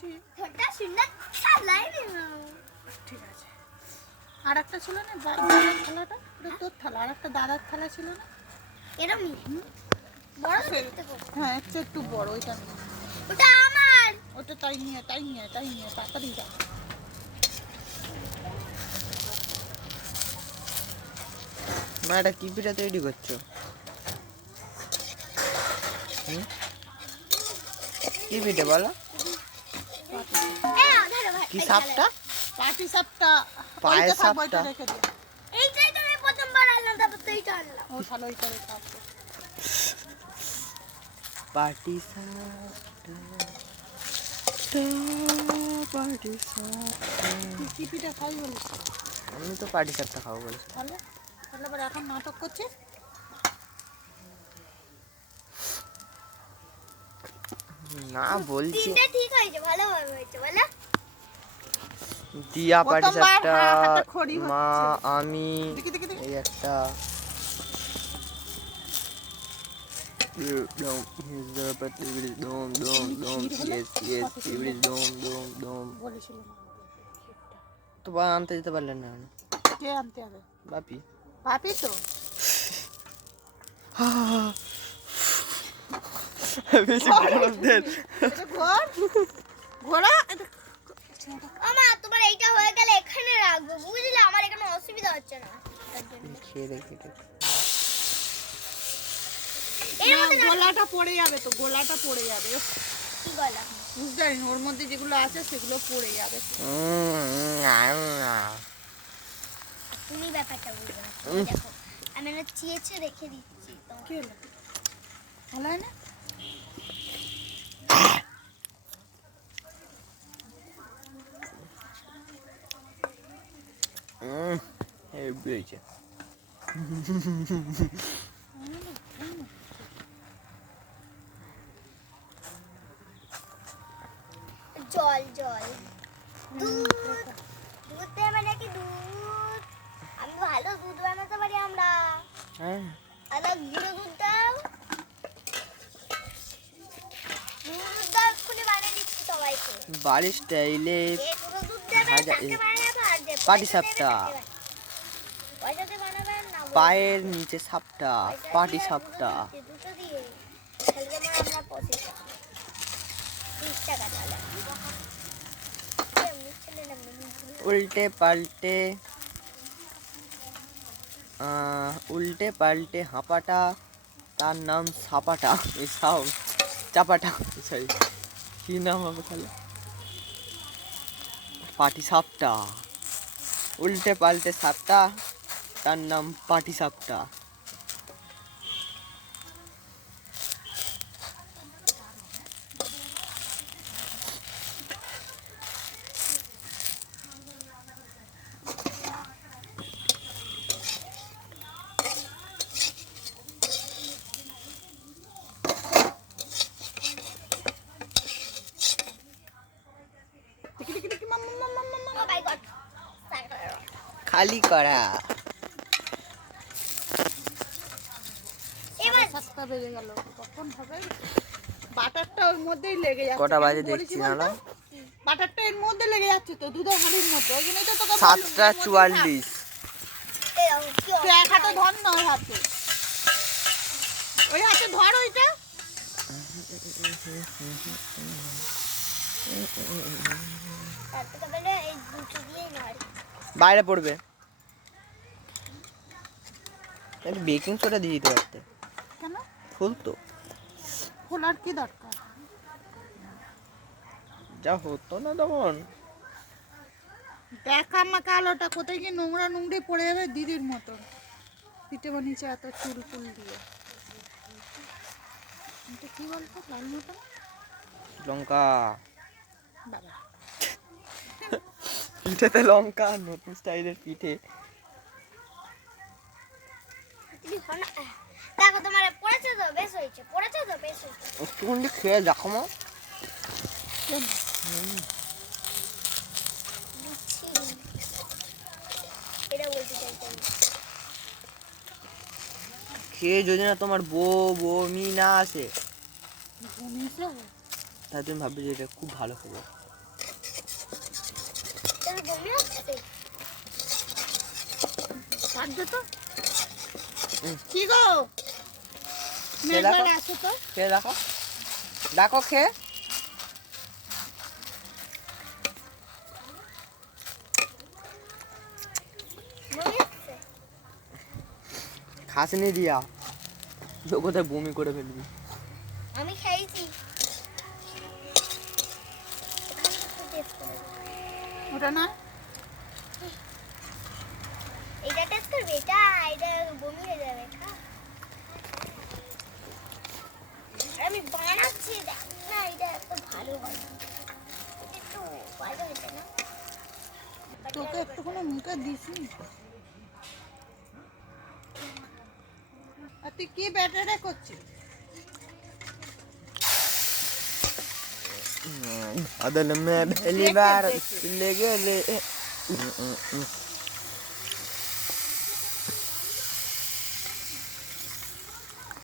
করছি। ওটা সুন্দর থালাই না। ঠিক আছে। আর একটা ছিল না দাদার থালাটা, ওটা তোর থালা। আর একটা দাদার থালা ছিল না এরকমই বড় দেখতে কো। হ্যাঁ একটু বড়, ওইটা ওটা আমার। ওটা তাই নিয়ে তাড়াতাড়ি যা। মা এটা কি পিঠা তৈরি করছো? কি পিঠে বলো? কি সাপটা? পাটিসাপটা। পায়েসাপটা। রেখে দে। এইটাই তো আমি প্রথমবার আনলাম, তারপর তো এইটা আনলাম। ও ভালো, ওইটা রেখে আসো। পাটিসাপটা পাটিসাপটা। তুই কি পিঠা খাই বলিস? আমি তো পাটিসাপটা খাবো বলছি। তাহলে তাহলে আবার এখন নাটক করছিস? না বলছি তিনটা ঠিক হয়েছে, ভালো হয়েছে বলো। দিয়া পাটিসাপটা, হাতে খড়ি মা হচ্ছে। আমি দেখি। এই একটা বলেছিল না। তো বা আনতে যেতে পারলেন না কেন? কে আনতে হবে? বাপি। পাপি তো। বেশি গরম দেন। এটা ঘর ঘোড়া। আমা তোমার এইটা হয়ে গেলে এখানে রাখবো, বুঝলে? আমার এখানে অসুবিধা হচ্ছে না। খেয়ে দেখি গোলাটা পড়ে যাবে তো, গোলাটা পড়ে যাবে। কি গলা? বুঝতে পারিনি, ওর মধ্যে যেগুলো আছে সেগুলো পড়ে যাবে। তুমি ব্যাপারটা বুঝবে না। দেখো আমি না চেয়েছে রেখে দিচ্ছি তো। কি হলো? ভালো হয় না? হেভি হয়েছে। জল দুধ দেবে নাকি? দুধ আমি ভালো দুধ বানাতে পারি আমরা। হ্যাঁ আলাদা গুঁড়ো দুধ দাও, গুঁড়ো দুধ দাও, এক্ষুনি বানিয়ে দিচ্ছি সবাইকে। বাড়ির স্টাইলে যে গুঁড়ো দুধ দেবে তাকে বানাবো, আর যে পাটিসাপটা। পয়সা দিয়ে বানাবেন না, পায়ের নিচে সাপটা, পাটিসাপটা। দুটো দিয়ে তাহলে যেমন আমরা 30 টাকা তাহলে উল্টে পাল্টে হাঁপাটা, তার নাম সাপাটা। এই চাপাটা, সরি কি নাম হবে তাহলে? পাটিসাপটা। উল্টে পাল্টে সাপটা, তার নাম পাটিসাপটা। ও মাই গড খালি করা। এবার 7টা বেজে গেল, কখন হবে? বাটারটা ওর মধ্যেই লেগে যাচ্ছে। কটা বাজে কেন বলেছি দেখছি না বলতো? বাটারটা এর মধ্যে লেগে যাচ্ছে তো, দুধের হাঁড়ির মধ্যে। ওই জন্যই তো তোকে বললাম, 7:44। কি তুই এক হাতে ধর না, ওই হাতে, ওই হাতে ধর ওইটা। তারপরে বলে এই দুটো দিয়ে নয়। বাইরে পড়বে। বেকিং সোডা দিয়ে দিতে পারতে। কেন? ফুল তো খোলার কি দরকার? যা হতো না তখন। দেখা আমাকে আলোটা কোথায় গিয়ে নোংরা নোংরি পড়ে যাবে দিদির মতো। পিঠে বানিয়েছে এত চুল ফুল দিয়ে। এটা কি বলতো? লাল মতো লঙ্কা বাবা। পিঠেতে লঙ্কা, নতুন স্টাইলের পিঠে। তুমি হনা দেখো তোমার পড়েছে তো বেশ হয়েছে, পড়েছে তো বেশ হয়েছে। একটুখানি খেয়ে দেখো মা। দিচ্ছি এটা বলতে চাইছি আমি। খেয়ে যদি না তোমার বমি না আসে, বমি এসে? তাই তুমি ভাববে যে এটা খুব ভালো খাবো। তোর বমি আসছে? কাটবে তো কি গো খেয়ে দেখো। মেঘবার আসো তো খেয়ে দেখো, দেখো খেয়ে। বমি আসছে? খাসনি দিয়া তো কোথায় বমি করে ফেলবি। আমি খাইছি। এখানে একটু টেস্ট করে দেখো। ওটা না এটা টেস্ট করবে? এটা বমি হয়ে যাবে। খা। আমি বানাচ্ছি দেখ না, এটা এত ভালো হয় না। এটা একটু ভালো হয়েছে না? তোকে একটুখানি মুখে দিছি আর তুই কি ব্যাটারে করছিস अदल में पहली बार ले गए ले